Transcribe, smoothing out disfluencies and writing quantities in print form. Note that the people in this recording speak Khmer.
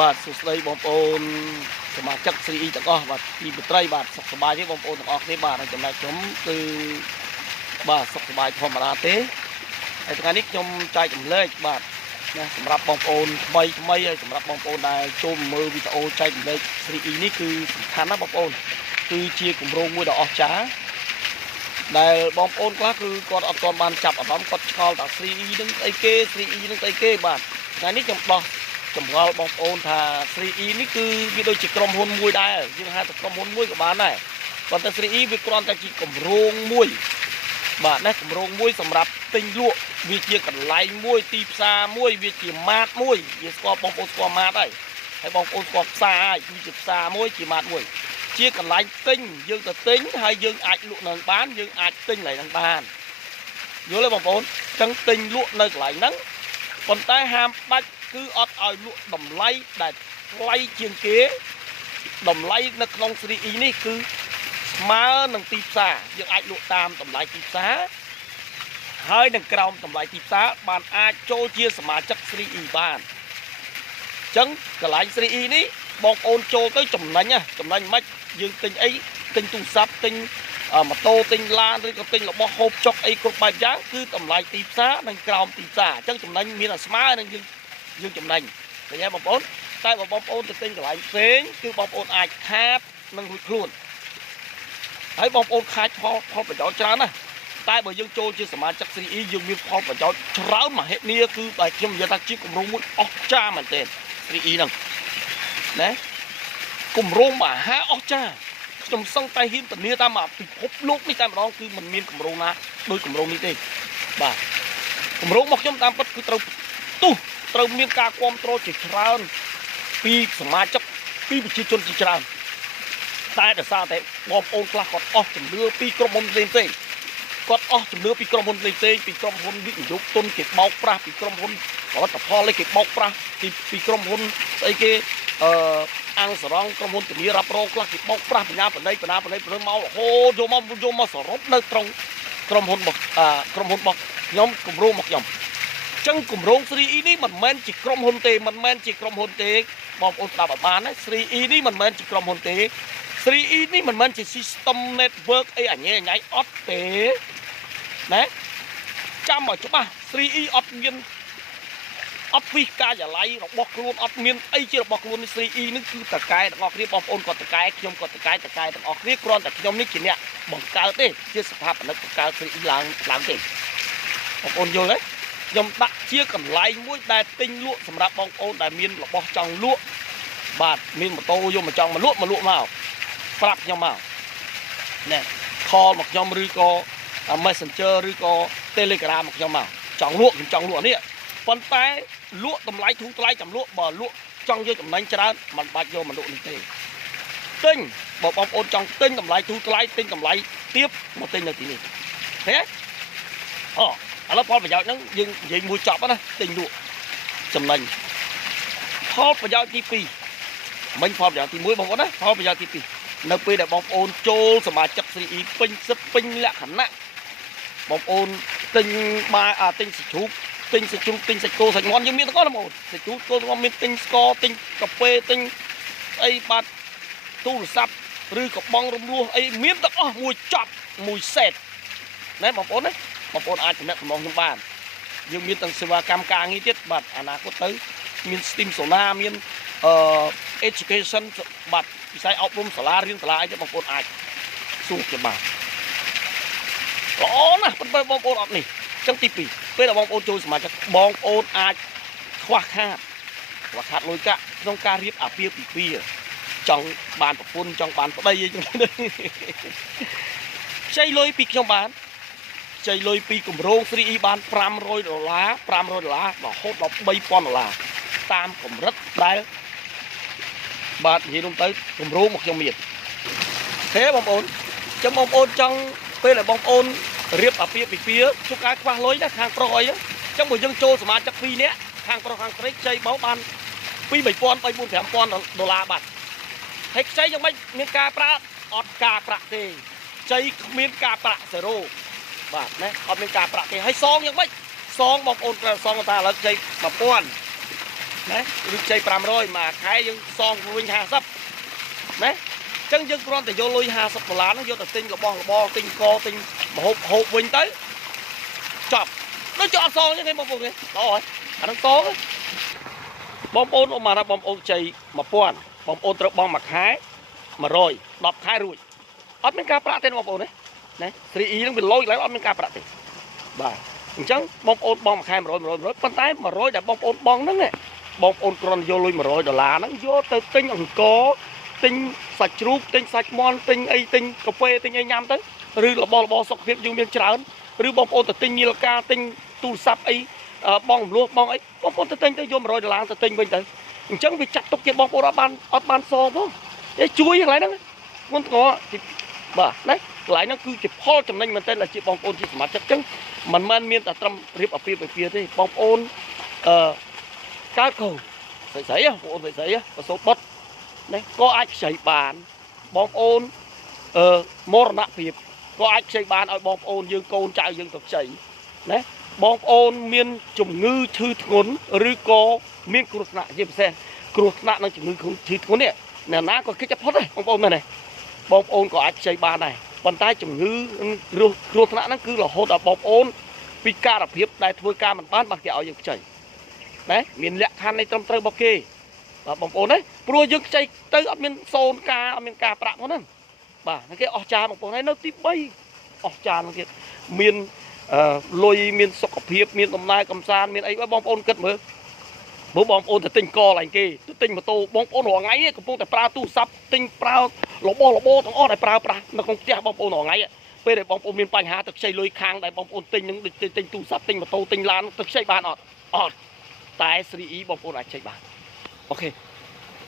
បាទសួស្តីបងប្អូនសមាជិកស្រីអ៊ីទាំងអស់បាទពីបត្រីបាទសុខសប្បាយទេបងប្អូនទាំងអស់គ្នាបាទហើយចំណែកខ្ញុំគឺបាទសុខសប្បាយធម្មតាទេហើយថ្ងៃនេះខ្ញុំចែកចម្លែកបាទណាសម្រាប់បងប្អូនថ្មីហើយសម្រាប់បងប្អូនដែលចូលមើលវីដេអូចែកចម្លែកស្រីអ៊ីនេះគឺសំខាន់ណាស់បងប្អូនគឺជាគម្រោងមួយដ៏អស្ចារ្យដែលបងប្អូនខ្លះគឺគាត់អត់ទាន់បានចាប់អារម្មណ៍គាត់ឆ្ងល់ថាស្រីអ៊ីនឹងស្អីគេស្រីអ៊ីនឹងស្អីគេបាទថ្ងៃនេះខ្ញុំដោះចម្ងល់បងប្អូនថា 3E នេះគឺវាដូចជាក្រុមហ៊ុនមួយដែរយើងហៅថាក្រុមហ៊ុនមួយក៏បានដែរប៉ុន្តែ 3E វាគ្រាន់តែជាគម្រោងមួយបាទណាគម្រោងមួយសម្រាប់ទិញលក់វាជាកន្លែងមួយទីផ្សារមួយវាជាម៉ាតមួយវាស្គាល់បងប្អូនស្គាល់ម៉ាតហើយបងប្អូនស្គាល់ផ្សារហើយវាជាផ្សារមួយជាម៉ាតមួយជាកន្លែងទិញយើងទៅទិញហើយយើងអាចលក់នៅបានយើងអាចទិញកន្លែងហ្នឹងបានយល់ទេបងប្អូនអញ្ចឹងទិញលក់នៅកន្លែងហ្នឹងប៉ុន្តែហាមបាច់គឺអត់ឲ្យលក់តម្លៃដែលថ្លៃជាងគេតម្លៃនៅក្នុង 3E នេះគឺស្មើនឹងទីផ្សារយើងអាចលក់តាមតម្លៃទីផ្សារហើយនឹងក្រោមតម្លៃទីផ្សារបានអាចចូលជាសមាជិក 3E បានអញ្ចឹងកន្លែង 3E នេះបងប្អូនចូលទៅចំណេញមិនយើងទិញអីទិញទូរស័ព្ទទិញម៉ូតូទិញឡានឬក៏ទិញរបស់ហូបចុកអីគ្រប់បែបយ៉ាងគឺតម្លៃទីផ្សារនិងក្រោមទីផ្សារអញ្ចឹងចំណេញមានតែស្មើនឹងយើងចំណេញឃើញទេបងប្អូនតែបើបងប្អូនទៅទិញកន្លែងផ្សេងគឺបងប្អូនអាចខាតនឹងរួចខ្លួនហើយបងប្អូនខាតផលប្រយោជន៍ច្រើនណាស់តែបើយើងចូលជាសមាជិក 3E យើងមានផលប្រយោជន៍ច្រើនមហិមាគឺតែខ្ញុំនិយាយថាជាគម្រោងមួយអស្ចារ្យមែនទែន 3E ហ្នឹងណាគម្រោងមហាអស្ចារ្យខ្ញុំសឹងតែហ៊ានធានាតាមពិភពលោកនេះតែម្ដងគឺมันមានគម្រោងណាដូចគម្រោងនេះទេបាទគម្រោងរបស់ខ្ញុំតាមពិតគឺត្រូវមានការគ្រប់គ្រងជាច្រើនពីសមាជិកពីប្រជាជនជាច្រើនតែដោយសារតែបងប្អូនខ្លះគាត់អស់ជំនឿពីក្រុមហ៊ុនផ្សេងគាត់អស់ជំនឿពីក្រុមហ៊ុនផ្សេងពីក្រុមហ៊ុនវិនិយោគទុនគេបោកប្រាស់ពីក្រុមហ៊ុនផលិតផលគេបោកប្រាស់ពីក្រុមហ៊ុនស្អីគេអង្គសរងក្រុមហ៊ុនធានារ៉ាប់រងខ្លះគេបោកប្រាស់បញ្ញាបណៃមករហូតយកមកសរុបនៅត្រង់ក្រុមហ៊ុនរបស់ខ្ញុំគម្រោងរបស់ខ្ញុំចឹងគម្រោង 3E នេះមិនមែនជាក្រុមហ៊ុនទេបងប្អូនស្ដាប់ឲ្យបានណា 3E នេះមិនមែនជាក្រុមហ៊ុនទេ 3E នេះមិនមែនជា system network អីអញ៉ៃអត់ទេណាចាំឲ្យច្បាស់ 3E អត់ពីការិយាល័យរបស់ខ្លួនអត់មានអីជារបស់ខ្លួន 3E នេះគឺតកែទាំងអស់គ្នាបងប្អូនគាត់តកែខ្ញុំគាត់តកែទាំងអស់គ្នាគ្រាន់តែខ្ញុំនេះជាអ្នកបង្កើតទេជាស្ថាបនិកបង្កើត 3E ឡើងទេបងប្អូនយល់ទេខ្ញុំដាក់ជាកន្លែងមួយដែលទិញលក់សម្រាប់បងប្អូនដែលមានរបស់ចង់លក់បាទមានម៉ូតូយកមកចង់មកលក់មកប្រាប់ខ្ញុំមកណែ call មកខ្ញុំឬក៏ Messenger ឬក៏ Telegram មកខ្ញុំមកចង់លក់នេះប៉ុន្តែលក់តម្លៃធូរថ្លៃចាំលក់បើលក់ចង់យកចំណេញច្រើនមិនបាច់យកមកលក់នេះទេទិញបើបងប្អូនចង់ទិញតម្លៃធូរថ្លៃទិញតម្លៃទាបមកទិញនៅទីនេះឃើញទេឥឡូវផលប្រយោជន៍ហ្នឹងយើងនិយាយមួយចប់ណាទិញលក់ចំណេញផលប្រយោជន៍ទី2មិញផលប្រយោជន៍ទី1បងប្អូនណាផលប្រយោជន៍ទី2នៅពេលដែលបងប្អូនចូលសមាជិក 3E ពេញសិទ្ធពេញលក្ខណៈបងប្អូនទិញទិញសាច់ជ្រូកទិញសាច់គោសាច់មាន់យើងមានទាំងអស់បងប្អូនសាច់ជ្រូកគោទាំងអស់មានទិញស្ករទិញកាហ្វេទិញអីបាទទូរស័ព្ទឬក៏បងរំលោះអីមានទាំងអស់មួយចប់មួយសេតណាបងប្អូនណាបងប្អូនអាចចំណេញរបស់ខ្ញុំបានយើងមានទាំងសេវាកម្មការងារទៀតបាទអនាគតទៅមាន STEAM Solar មានeducation បាទវិស័យអប់រំសាលារៀនសាលាអីទៅបងប្អូនអាចសួរខ្ញុំបានល្អណាស់ប៉ុន្តែបងប្អូនអត់នេះអញ្ចឹងទី2ពេលដែលបងប្អូនចូលសមាជិកបងប្អូនអាចខ្វះខាតលុយកាក់ក្នុងការរៀបអាពាហ៍ពិពាហ៍ចង់បានប្រពន្ធចង់បានប្តីអីចឹងខ្ចីលុយពីខ្ញុំបានខ្ចីលុយពីគម្រោង 3E បាន$500រហូតដល់$3000តាមកម្រិតដែលបាទនិយាយរួមទៅគម្រោងរបស់ខ្ញុំមានទេបងប្អូនអញ្ចឹងបងប្អូនចង់ពេលដែលបងប្អូនរៀបអាពាហ៍ពិពាហ៍ជួបការខ្វះលុយណាខាងប្រុសអីអញ្ចឹងបើយើងចូលសមាជិក2នាក់ខាងប្រុសខាងស្រីខ្ចីបោបាន$2,000 $3,000 $5,000បាទហើយខ្ចីយ៉ាងម៉េចមានការប្រាក់អត់ការប្រាក់ទេខ្ចីគ្មានការប្រាក់0បាទណាអត់មានការប្រាក់ទេហើយសងយ៉ាងម៉េចសងបងប្អូនត្រូវសងថាឥឡូវខ្ចី1000 ណាឬខ្ចី500មួយខែយើងសងវិញ50ណាចឹងយើងគ្រាន់តែយកលុយ$50ហ្នឹងយកទៅទិញរបស់របរទិញកទិញម្ហូបហូបវិញទៅចប់ដូចជាអត់សងចឹងទេបងប្អូនទេល្អហើយអាហ្នឹងសងបងប្អូនឧបមាថាបងប្អូនខ្ចី1000បងប្អូនត្រូវបង់មួយខែ100 10ខែរួចអត់មានការប្រាក់ទេបងប្អូនណា 3E ហ្នឹងវាលុយឡើងអត់មានការប្រាក់ទេបាទអញ្ចឹងបងប្អូនបង់មួយខែ100ប៉ុន្តែ100ដែលបងប្អូនបង់ហ្នឹងបងប្អូនគ្រាន់យកលុយ$100ហ្នឹងយកទៅទិញអង្គទិញសាច់ជ្រូកទិញសាច់មាន់ទិញអីទិញកាហ្វេទិញអីញ៉ាំទៅឬរបស់សុខភាពយើងមានច្រើនឬបងប្អូនទៅទិញមីលកាទិញទូរស័ព្ទអីបងរំលោះបងអីបងប្អូនទៅទិញទៅយក$100ទៅទិញវិញទៅអញ្ចឹងវាចាត់ទុកជាបងប្អូនអត់បានសងផងជួយកន្លែងហ្នឹងធ្ងន់ធ្ងរបាទណាកន្លែងហ្នឹងគឺជាផលចំណេញមែនទែនដែលជាបងប្អូនជាសមាជិកអញ្ចឹងមិនមែនមានតែត្រឹមរៀបអាពាហ៍ពិពាហ៍ទេបងប្អូនកើតកូនស្រីបងប្អូនស្រីប្រសូតបុត្រណាក៏អាចខ្ចីបានបងប្អូនមរណភាពក៏អាចខ្ចីបានឲ្យបងប្អូនយើងកូនចៅយើងទៅខ្ចីណាបងប្អូនមានជំងឺឈឺធ្ងន់ឬក៏មានគ្រោះថ្នាក់ជាពិសេសគ្រោះថ្នាក់នឹងជំងឺឈឺធ្ងន់នេះអ្នកណាក៏គេចាប់ផុតដែរបងប្អូនមែនទេបងប្អូនក៏អាចខ្ចីបានដែរប៉ុន្តែជំងឺគ្រោះថ្នាក់ហ្នឹងគឺរហូតដល់បងប្អូនពិការភាពដែលធ្វើការមិនបានគេឲ្យយើងខ្ចីណាមានលក្ខខណ្ឌនៃត្រឹមត្រូវរបស់គេបាទបងប្អូនណាព្រោះយើងខ្ចីទៅអត់មាន0ការអត់មានការប្រាក់ផងហ្នឹងបាទគេអស់ចាបងប្អូនហើយនៅទី3អស់ចាហ្នឹងទៀតមានលុយមានសុខភាពមានដំណើរកំសាន្តមានអីបងប្អូនគិតមើលព្រោះបងប្អូនទៅទិញកឡើងគេទៅទិញម៉ូតូបងប្អូនរាល់ថ្ងៃកំពុងតែប្រើទូរស័ព្ទទិញប្រើរបស់របរទាំងអស់ដែលប្រើប្រាស់នៅក្នុងផ្ទះបងប្អូនរាល់ថ្ងៃពេលដែលបងប្អូនមានបញ្ហាទៅខ្ចីលុយខាងដែលបងប្អូនទិញនឹងដូចទិញទូរស័ព្ទទិញម៉ូតូទិញឡានទៅខ្ចីបានអត់តែ 3E បងប្អូនអាចខ្ចីបានអូខេ